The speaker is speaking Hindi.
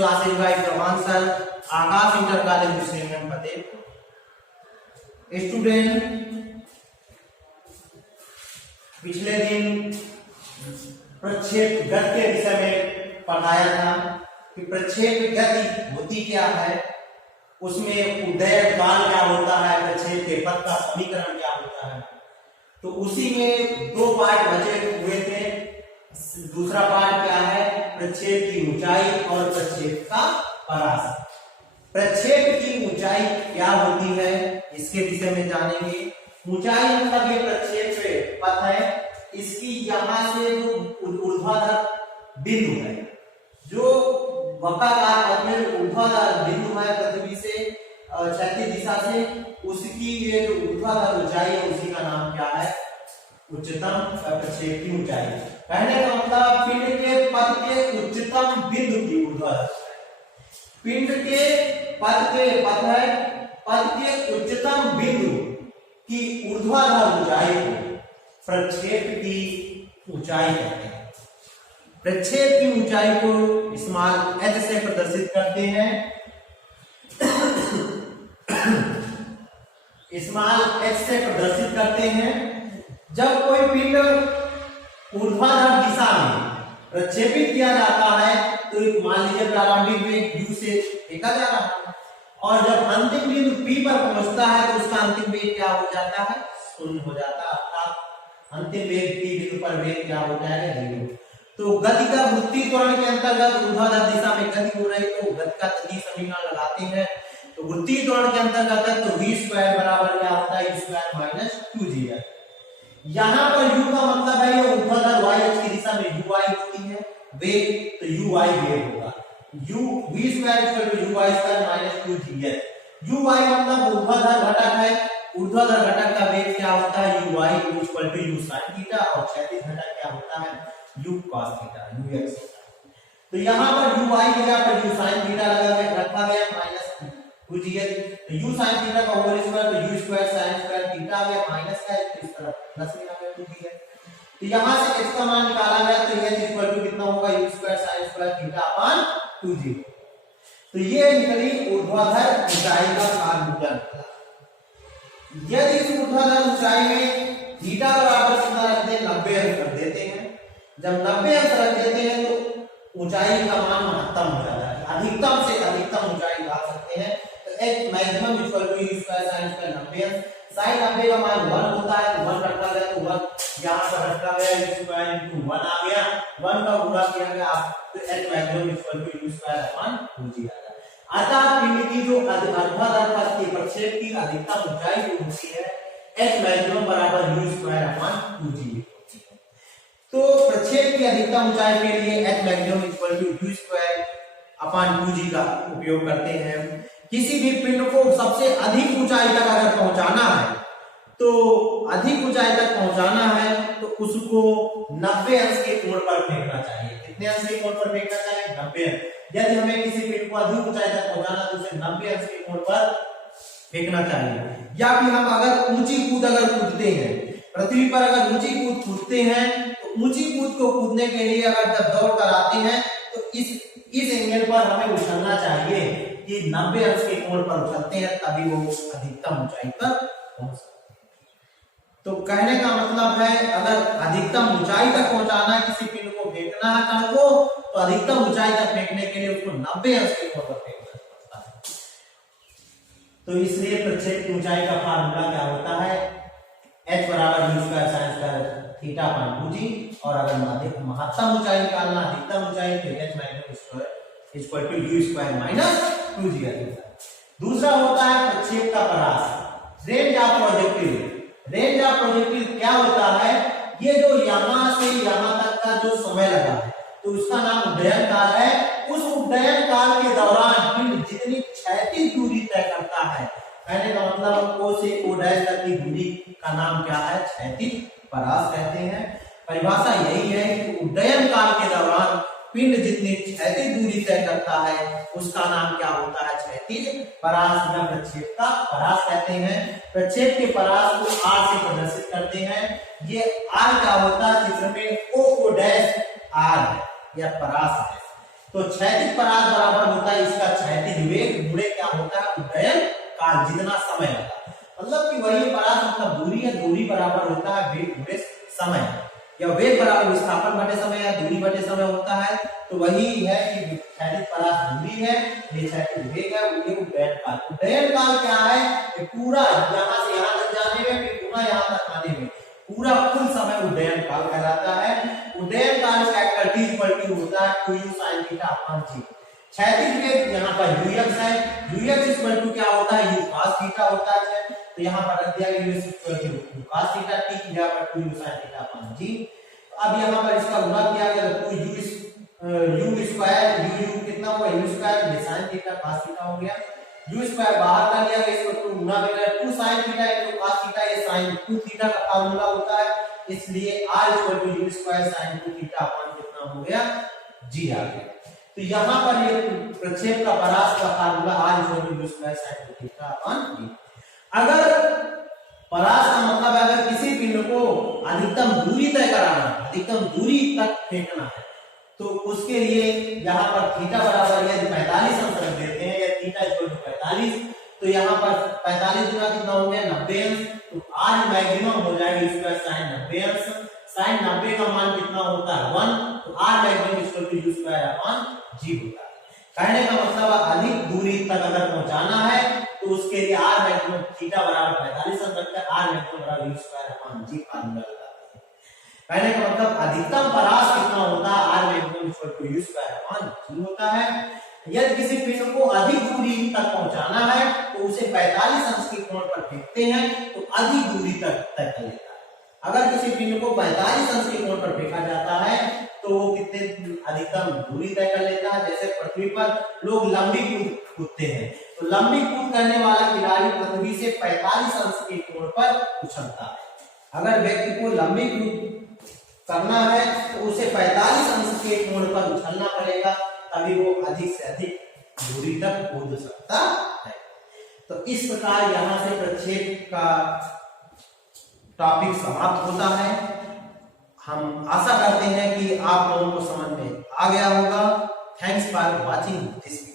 क्लासेज बाय क्रमांसर आकाश इंटर कॉलेज विश्वविद्यालय फतेहपुर। स्टूडेंट, पिछले दिन प्रक्षेप गति के विषय में पढ़ाया था कि प्रक्षेप गति होती क्या है, उसमें उदय काल क्या होता है, प्रक्षेप के पथ का समीकरण क्या होता है। तो उसी में दो पार्ट बचे हुए थे। दूसरा पार्ट क्या है, प्रक्षेप की ऊंचाई और प्रक्षेप का परास। प्रक्षेप की ऊंचाई क्या होती है इसके विषय में जानेंगे। ऊंचाई मतलब ये प्रक्षेप पथ है, इसकी यहां से जो ऊर्ध्वाधर बिंदु है, जो वक्राकार पथ में ऊर्ध्वाधर बिंदु है पृथ्वी से क्षैतिज दिशा से, उसकी ये जो ऊर्ध्वाधर ऊंचाई है उसी का नाम क्या है, उच्चतम प्रक्षेप की ऊंचाई। कहने का मतलब पिंड के पथ के उच्चतम बिंदु की ऊर्ध्वाधर, पिंड के पथ के उच्चतम बिंदु की ऊर्ध्वाधर ऊंचाई को प्रक्षेप की ऊंचाई कहते हैं। प्रक्षेप की ऊंचाई को स्मॉल h से प्रदर्शित करते हैं। स्मॉल h से प्रदर्शित करते हैं जब कोई पिंड ऊर्ध्वाधर दिशा में प्रक्षेपित किया जाता है, तो मान लीजिए प्रारंभिक वेग u से फेंका जा रहा है, और जब अंतिम बिंदु P पर पहुंचता है तो उसका अंतिम वेग क्या हो जाता है, शून्य हो जाता है। अर्थात अंतिम वेग P बिंदु पर वेग क्या हो जाएगा, 0। तो गति का वृत्तीय त्वरण के अंतर्गत ऊर्ध्वाधर दिशा में गति हो रही, तो गति का तदीय समीकरण लगाते हैं। तो वृत्तीय त्वरण के अंतर्गत है तो v स्क्वायर बराबर क्या होता है, u स्क्वायर माइनस 2g है। यहाँ पर u का मतलब है ये ऊर्ध्वाधर y अक्ष की दिशा में uy होती है वेग, तो uy वेग होगा। v स्क्वायर माइनस 2g है। uy मतलब ऊर्ध्वाधर घटक है, ऊर्ध्वाधर घटक का वेग क्या होता है, uy equal to u sin theta, और क्षैतिज घटक क्या होता है, u cos थीटा, ux। तो यहाँ पर uy की जगह पर u sin थीटा रखा गया माइनस 2g है। तो u sin थीटा का होल स्क्वायर, तो u square sin square theta आ गया माइनस का, इस तरफ प्लस में आ गया 2g है। तो यहाँ से h का मान निकाला गया, तो h इक्वल टू कितना होगा, u square sin square theta upon 2g। तो ये निकली ऊर्ध्वाधर ऊंचाई का फार्मूला। यदि इस ऊर्ध्वाधर ऊंचाई में थीटा बराबर कितना रखते हैं, 90 अंश रख देते हैं। जब 90 अंश रख देते हैं तो ऊंचाई का मान महत्तम हो जाता है, अधिकतम से अधिकतम ऊंचाई निकाल सकते हैं। तो h maximum equal to u square sin square 90 अंश। sin 90 का मान 1 होता है, तो 1 रखा गया, तो 1 यहां से हटा गया, u स्क्वायर इनटू 1 आ गया, 1 का गुणा किया गया, तो h maximum equal to u square upon 2g आ गया। अतः पिंड की जो ऊर्ध्वाधर पथ के प्रक्षेप की अधिकतम ऊंचाई जो होती है, h मैक्सिमम बराबर u स्क्वायर अपॉन 2g होती है। तो प्रक्षेप की अधिकतम ऊंचाई के लिए h maximum equal to u square upon 2g का उपयोग करते हैं। किसी भी पिंड को सबसे अधिक ऊंचाई तक अगर पहुंचाना है, तो अधिक ऊंचाई तक पहुंचाना है तो उसको 90 अंश के कोण पर फेंकना चाहिए। कितने अंश के कोण पर फेंकना चाहिए, 90 अंश। यदि हमें किसी पिंड को अधिक ऊंचाई तक पहुंचाना तो उसे 90 अंश के कोण पर फेंकना चाहिए। या फिर हम अगर ऊंची कूद अगर कूदते हैं, पृथ्वी पर अगर ऊंची कूद कूदते हैं, तो ऊंची कूद को कूदने के लिए अगर जब दौड़ कर आते हैं तो इस एंगल पर हमें उछलना चाहिए कि 90 अंश के कोण पर उछलते हैं, तभी वो अधिकतम ऊंचाई पर पहुंच सकते हैं। तो कहने का मतलब है अगर अधिकतम ऊंचाई तक पहुंचाना है, किसी पिंड को फेंकना है कण को, तो अधिकतम ऊंचाई तक फेंकने के लिए उसको 90 अंश के कोण पर फेंकना पड़ता है। तो इसलिए प्रक्षेप की ऊंचाई का फार्मूला क्या होता है, h बराबर u square sin square theta upon 2g, और अगर महत्तम ऊंचाई निकालना, अधिकतम ऊंचाई, तो h maximum square equal to u square minus 2g है। दूसरा होता है प्रक्षेप का परास, range of projectile. Range of projectile क्या होता है, ये जो यहां से यहां तक का जो समय लगा है, तो उसका नाम उड्डयन काल है। उस उड्डयन काल के दौरान पिंड जितनी क्षैतिज दूरी तय करता है, कहने का मतलब o से o' तक की दूरी का नाम क्या है, क्षैतिज परास कहते हैं। परिभाषा यही है कि उड्डयन काल के दौरान पिंड जितनी क्षैतिज दूरी तय करता है उसका नाम क्या होता है, क्षैतिज परास या प्रक्षेप का परास कहते हैं। प्रक्षेप के परास को r से प्रदर्शित करते हैं। ये r क्या होता है, चित्र में o' r या परास है। तो क्षैतिज परास बराबर होता है इसका क्षैतिज वेग गुणे क्या होता है उड्डयन काल, जितना समय लगता है। मतलब कि वही परास मतलब दूरी है, दूरी बराबर होता है वेग गुणे समय, या वेग बराबर विस्थापन बटे समय या दूरी बटे समय होता है। तो वही है कि क्षैतिज परास दूरी है, ये क्षैतिज वेग है, ये उड्डयन काल। उड्डयन काल क्या है, ये पूरा यहाँ से यहाँ तक जाने में, फिर पूरा यहाँ तक आने में, पूरा कुल समय उड्डयन काल कहलाता है। उड्डयन काल का t इक्वल होता है 2u sin theta upon g। क्षैतिज वेग यहाँ पर ux है, ux इक्वल टू क्या होता है u cos थीटा होता है। तो यहाँ पर रख दिया गया u equal to cos theta t की जगह पर 2u sin theta upon g। अब यहाँ पर इसका गुणा किया गया तो 2u स्क्वायर u कितना हुआ u स्क्वायर, ये sin थीटा cos थीटा हो गया, u स्क्वायर बाहर कर लिया गया, इसको 2 गुना में 2 sin theta into cos theta, ये sin 2 थीटा का फार्मूला होता है, इसलिए r equal to u square sin 2 theta upon कितना हो गया g आ गया। तो यहाँ पर ये प्रक्षेप का परास का formula r equal to u square sin 2 theta upon g। अगर परास का मतलब है अगर किसी पिंड को अधिकतम दूरी तय कराना, अधिकतम दूरी तक फेंकना है, तो उसके लिए यहाँ पर थीटा बराबर यदि 45 अंश रख देते हैं, या थीटा इक्वल टू 45, तो यहाँ पर 45 गुना कितना हो गया 90 अंश, तो r मैक्सिमम हो जाएगा स्क्वायर sin 90 अंश। sin 90 का मान कितना होता है 1, तो r maximum equal to u square upon g होता है। कहने का मतलब अधिक दूरी तक अगर पहुंचाना है तो उसके लिए r मैक्सिमम थीटा बराबर 45 अंश रखकर r मैक्सिमम बराबर u square upon g formula लगाते हैं। कहने का मतलब अधिकतम परास कितना होता है r maximum equal to u square upon g होता है। यदि किसी पिंड को अधिक दूरी तक पहुंचाना है तो उसे 45 अंश के कोण पर फेंकते हैं तो अधिक दूरी तक तय कर लेता है। अगर किसी पिंड को 45 अंश के कोण पर फेंका जाता है तो वो कितने अधिकतम दूरी तय कर लेता है। जैसे पृथ्वी पर लोग लंबी कूद कूदते हैं, तो लंबी कूद करने वाला खिलाड़ी पृथ्वी से 45 अंश के कोण पर उछलता है। अगर व्यक्ति को लंबी कूद करना है तो उसे 45 अंश के कोण पर उछलना पड़ेगा, तभी वो अधिक से अधिक दूरी तक कूद सकता है। तो इस प्रकार यहाँ से प्रक्षेप का टॉपिक समाप्त होता है। हम आशा करते हैं कि आप लोगों को समझ में आ गया होगा। Thanks for watching this video.